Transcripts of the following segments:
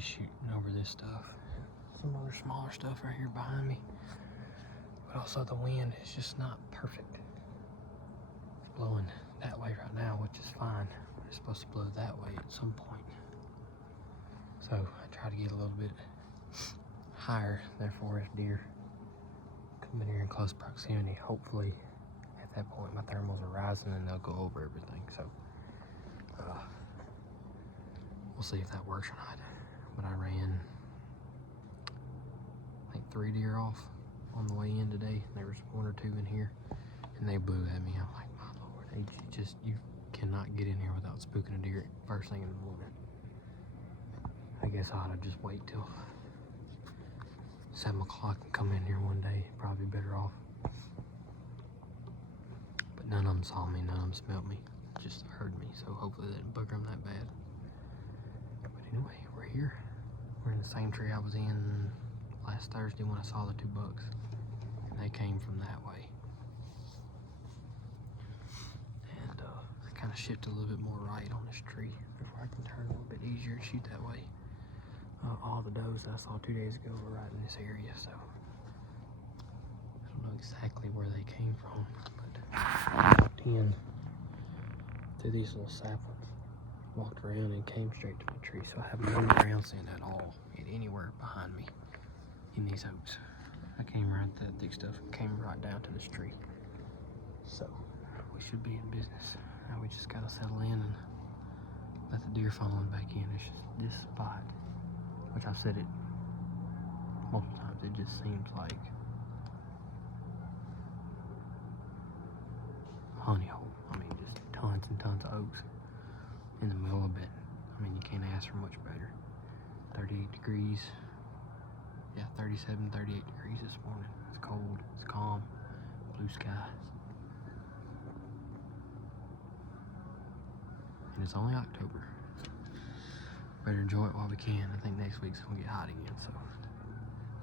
be shooting over this stuff. Some other smaller stuff right here behind me. But also the wind is just not perfect. It's blowing that way right now, which is fine. It's supposed to blow that way at some point. So I try to get a little bit higher, therefore if deer come in here in close proximity, hopefully at that point my thermals are rising and they'll go over everything. So we'll see if that works or not. But I ran, I think 3 deer off on the way in today. There was 1 or 2 in here and they blew at me. I'm like, my Lord, you cannot get in here without spooking a deer first thing in the morning. I guess I ought to just wait till 7 o'clock and come in here one day. Probably better off. But none of them saw me, none of them smelled me, just heard me. So hopefully they didn't bugger them that bad. But anyway, we're here. We're in the same tree I was in last Thursday when I saw the 2 bucks. And they came from that way. And I kind of shifted a little bit more right on this tree before I can turn a little bit easier and shoot that way. All the does that I saw 2 days ago were right in this area, so I don't know exactly where they came from, but I walked in through these little saplings, walked around and came straight to my tree, so I have no ground scent at all anywhere behind me in these oaks. I came around that thick stuff and came right down to this tree, so we should be in business. Now we just gotta settle in and let the deer funnel back in. It's just this spot, which I've said it multiple times, it just seems like honey hole. I mean, just tons and tons of oaks in the middle of it. I mean, you can't ask for much better. 38 degrees. Yeah, 37, 38 degrees this morning. It's cold, it's calm, blue sky. And it's only October. Better enjoy it while we can. I think next week's gonna get hot again, so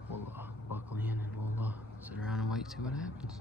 we'll buckle in and we'll sit around and wait and see what happens.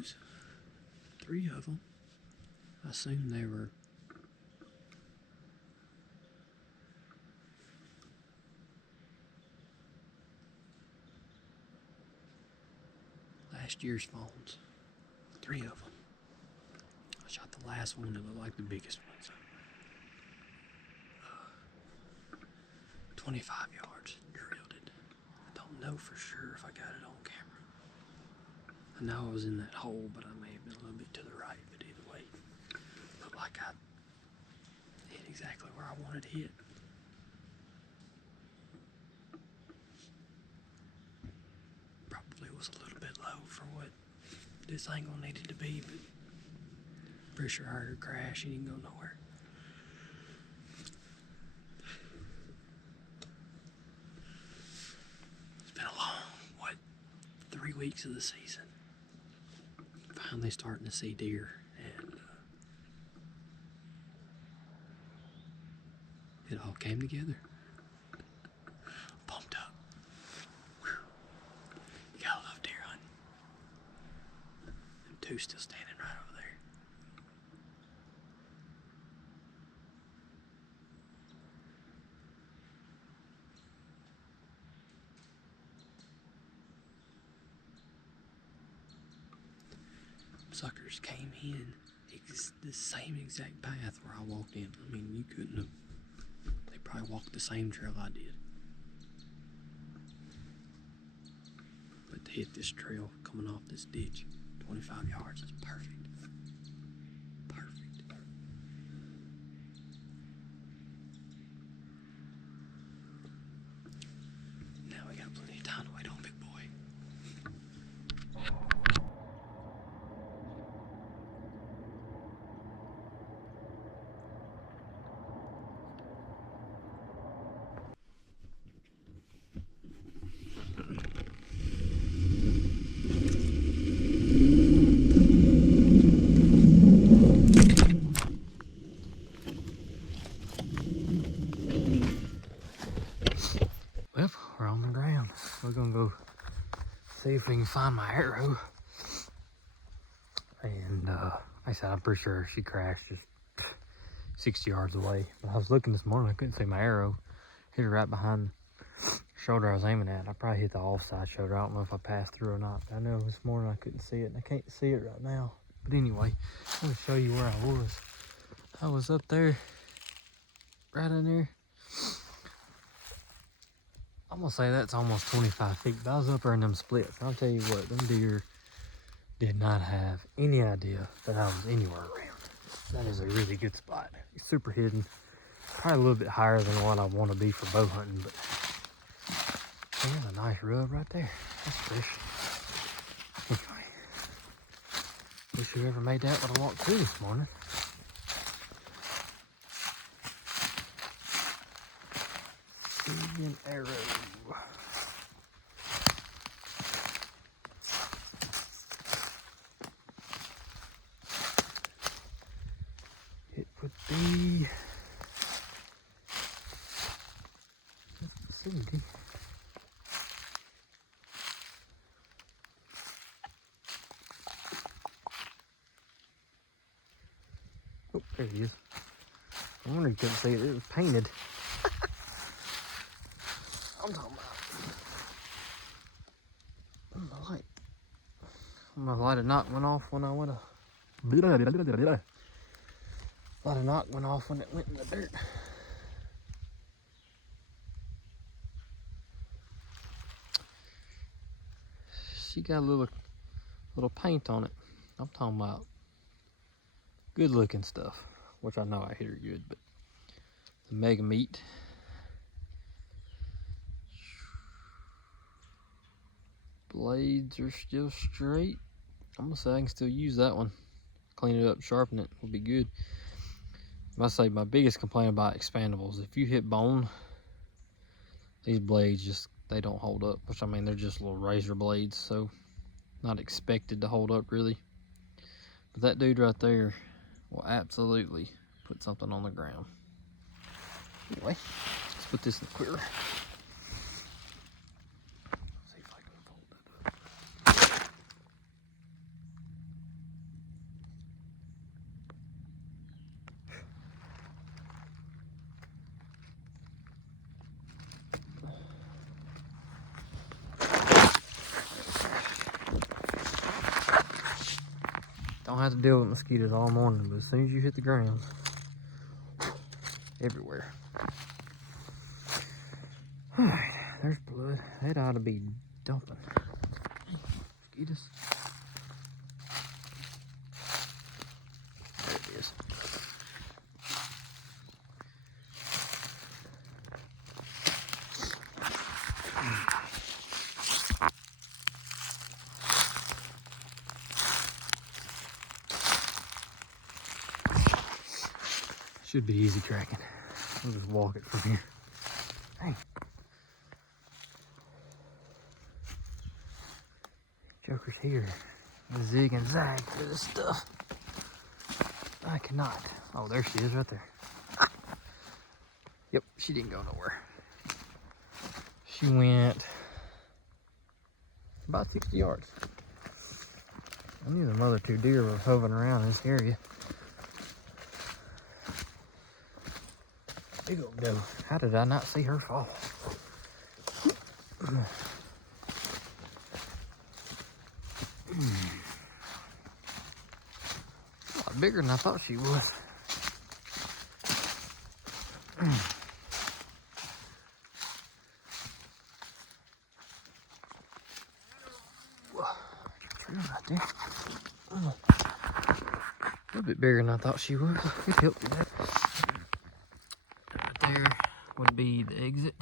does. 3 of them. I assume they were last year's fawns. 3 of them. I shot the last one that looked like the biggest one. So, 25 yards, drilled it. I don't know for sure if I got it on camera. I know I was in that hole, but I may have been a little bit to the right, but either way, looked like I hit exactly where I wanted to hit. Probably was a little bit low for what this angle needed to be, but pretty sure I heard a crash. He didn't go nowhere. It's been a long, 3 weeks of the season. Finally starting to see deer, and it all came together. Pumped up. Whew. You gotta love deer hunting. Them 2 still standing right over there. Suckers came in the same exact path where I walked in. I mean, you couldn't have. They probably walked the same trail I did. But to hit this trail coming off this ditch, 25 yards is perfect. Perfect. Now we got plenty of time to wait on Big Boy. Well, we're on the ground. We're gonna go see if we can find my arrow. And like I said, I'm pretty sure she crashed just 60 yards away. But I was looking this morning, I couldn't see my arrow. Hit her right behind the shoulder I was aiming at. I probably hit the offside shoulder. I don't know if I passed through or not. But I know this morning I couldn't see it, and I can't see it right now. But anyway, I'm gonna show you where I was. I was up there, right in there. I'm gonna say that's almost 25 feet, but I was up there in them splits. I'll tell you what, them deer did not have any idea that I was anywhere around. That is a really good spot. It's super hidden. Probably a little bit higher than what I want to be for bow hunting, but there's a nice rub right there. That's fish. Anyway, wish whoever made that would have walked through this morning. An arrow. It would be vicinity. Oh, there he is. I wonder you couldn't see it. It was painted. I'm talking about my light. My light of knock went off when I went. Light of knock went off when it went in the dirt. She got a little paint on it. I'm talking about good looking stuff, which I know I hit her good, but the Mega Meat. Blades are still straight. I'm gonna say I can still use that one. Clean it up, sharpen it, will be good. I say my biggest complaint about expandables, if you hit bone, these blades just, they don't hold up. Which, I mean, they're just little razor blades, so not expected to hold up really. But that dude right there will absolutely put something on the ground. Anyway, let's put this in the clear. have to deal with mosquitoes all morning, but as soon as you hit the ground, everywhere. Alright, there's blood. That ought to be dumping. Mosquitoes. There it is. Should be easy tracking. I'll just walk it from here. Hey. Joker's here. Zig and zag for this stuff. I cannot. Oh, there she is right there. Yep, she didn't go nowhere. She went about 60 yards. I knew the other two deer were hovering around this area. Big old doe. How did I not see her fall? A lot bigger than I thought she was. Tree right there. A little bit bigger than I thought she was. It helped me. Right there would be the exit.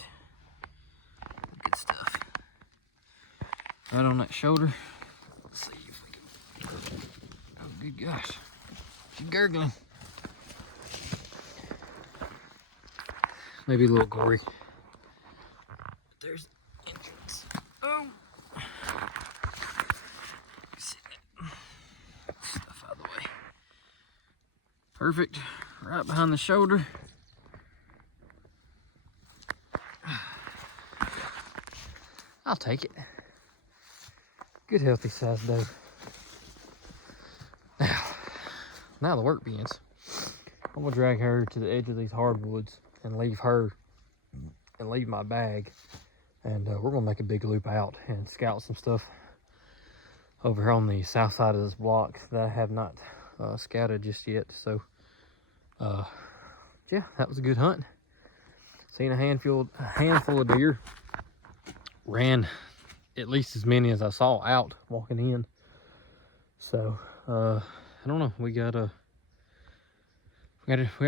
Good stuff. Right on that shoulder. Let's see if we can. Oh, good gosh. She's gurgling. Maybe a little gory. There's the entrance. Oh! Stuff out of the way. Perfect. Right behind the shoulder. I'll take it. Good healthy sized doe. Now the work begins. I'm gonna drag her to the edge of these hardwoods and leave her and leave my bag, and we're gonna make a big loop out and scout some stuff over here on the south side of this block that I have not scouted just yet. So yeah, that was a good hunt. Seen a handful of deer. Ran at least as many as I saw out walking in. So I don't know. We got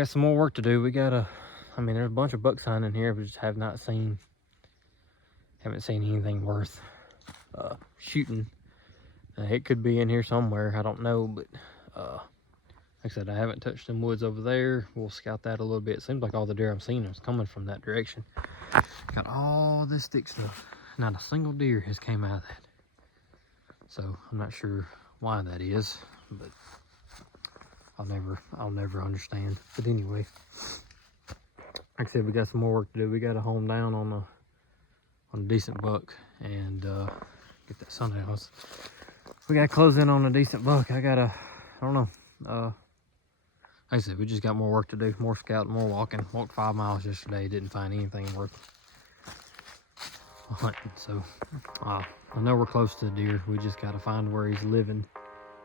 some more work to do. I mean, there's a bunch of buck sign in here, but just haven't seen anything worth shooting. It could be in here somewhere. I don't know, but like I said, I haven't touched them woods over there. We'll scout that a little bit. It seems like all the deer I'm seeing is coming from that direction. Got all this thick stuff. Not a single deer has came out of that. So I'm not sure why that is, but I'll never understand. But anyway, like I said, we got some more work to do. We got to home down on a decent buck and get that sun out. We got to close in on a decent buck. I don't know. Like I said, we just got more work to do, more scouting, more walking. Walked 5 miles yesterday, didn't find anything worth hunting. So I know we're close to the deer. We just got to find where he's living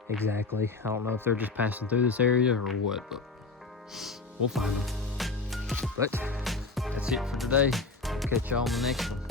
exactly. I don't know if they're just passing through this area or what, but we'll find them. But that's it for today. Catch y'all on the next one.